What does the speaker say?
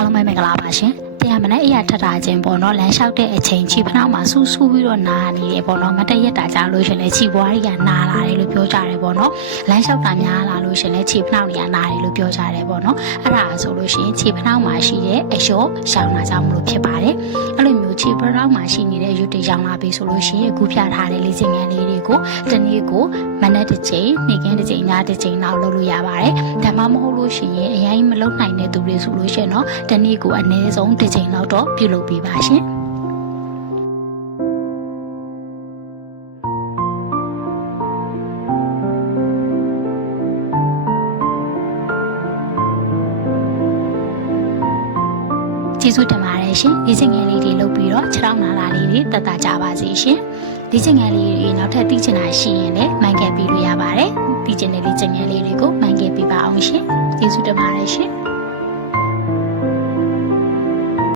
အားလုံးပဲမင်္ဂလာပါရှင်တရားမနဲ့အရာထတာခြင်းပေါ့နော်လမ်းလျှောက်တဲ့အချိန်ခြေဖနှောက်မှာဆူဆူပြီးတော့နာနေတယ်ပေါ့နော်မတရက်တာကြလို့ရှင်လဲခြေပွားတွေကနာလာတယ်လို့ပြောကြတယ်ပေါ့နော်လမ်းလျှောက်တာများလာလို့ရှင်လဲခြေဖနှောက်တွေကနာတယ်လို့ပြောကြတယ်ပေါ့နော်အဲ့ဒါဆိုလို့ရှင်ခြေဖနှောက်မှာရှိတဲ့အလျှော့ရှောင်းတာကြောင့်မလို့ဖြစ်ပါတယ်အဲ့လိုမျိုးခြေဖနှောက်မှာရှိနေတဲ့ရုပ်တွေရောင်းလာပြီဆိုလို့ရှင်အခုပြထားတဲ့လေ့ကျင့်ခန်းလေးတွေကိုတနေ့ကိုမနက်တစ်ချိန်နေ့ကင်းတစ်ချိန်ညတစ်ချိန်လောက်လုပ်လို့ရပါတယ်ဒါမှမဟုတ်လို့ရှင်အရင်မလုပ်နိုင်တဲ့သူတွေဆိုလို့ရှင်เนาะတနေ့ကိုအနည်းဆုံးတစ်ချိန်လောက်တော့ပြုလုပ်ပေးပါရှင်ကျေးဇူးတင်ပါတယ်ရှင်ဒီစင်ငယ်လေးတွေလုပ်ပြီးတော့ခြေထောက်နာလာလေးတွေတက်တာကြပါစေရှင်ဒီစင်ငယ်လေးတွေနောက်ထပ်သိချင်တာရှိရင်လည်းမှန်ခဲ့ပြီးလို့ရပါတယ်သိချင်တဲ့ဒီစင်ငယ်လေးတွေကိုမှန်ခဲ့ပြီးပါအောင်ရှင်ကျေးဇူးတင်ပါတယ်ရှင်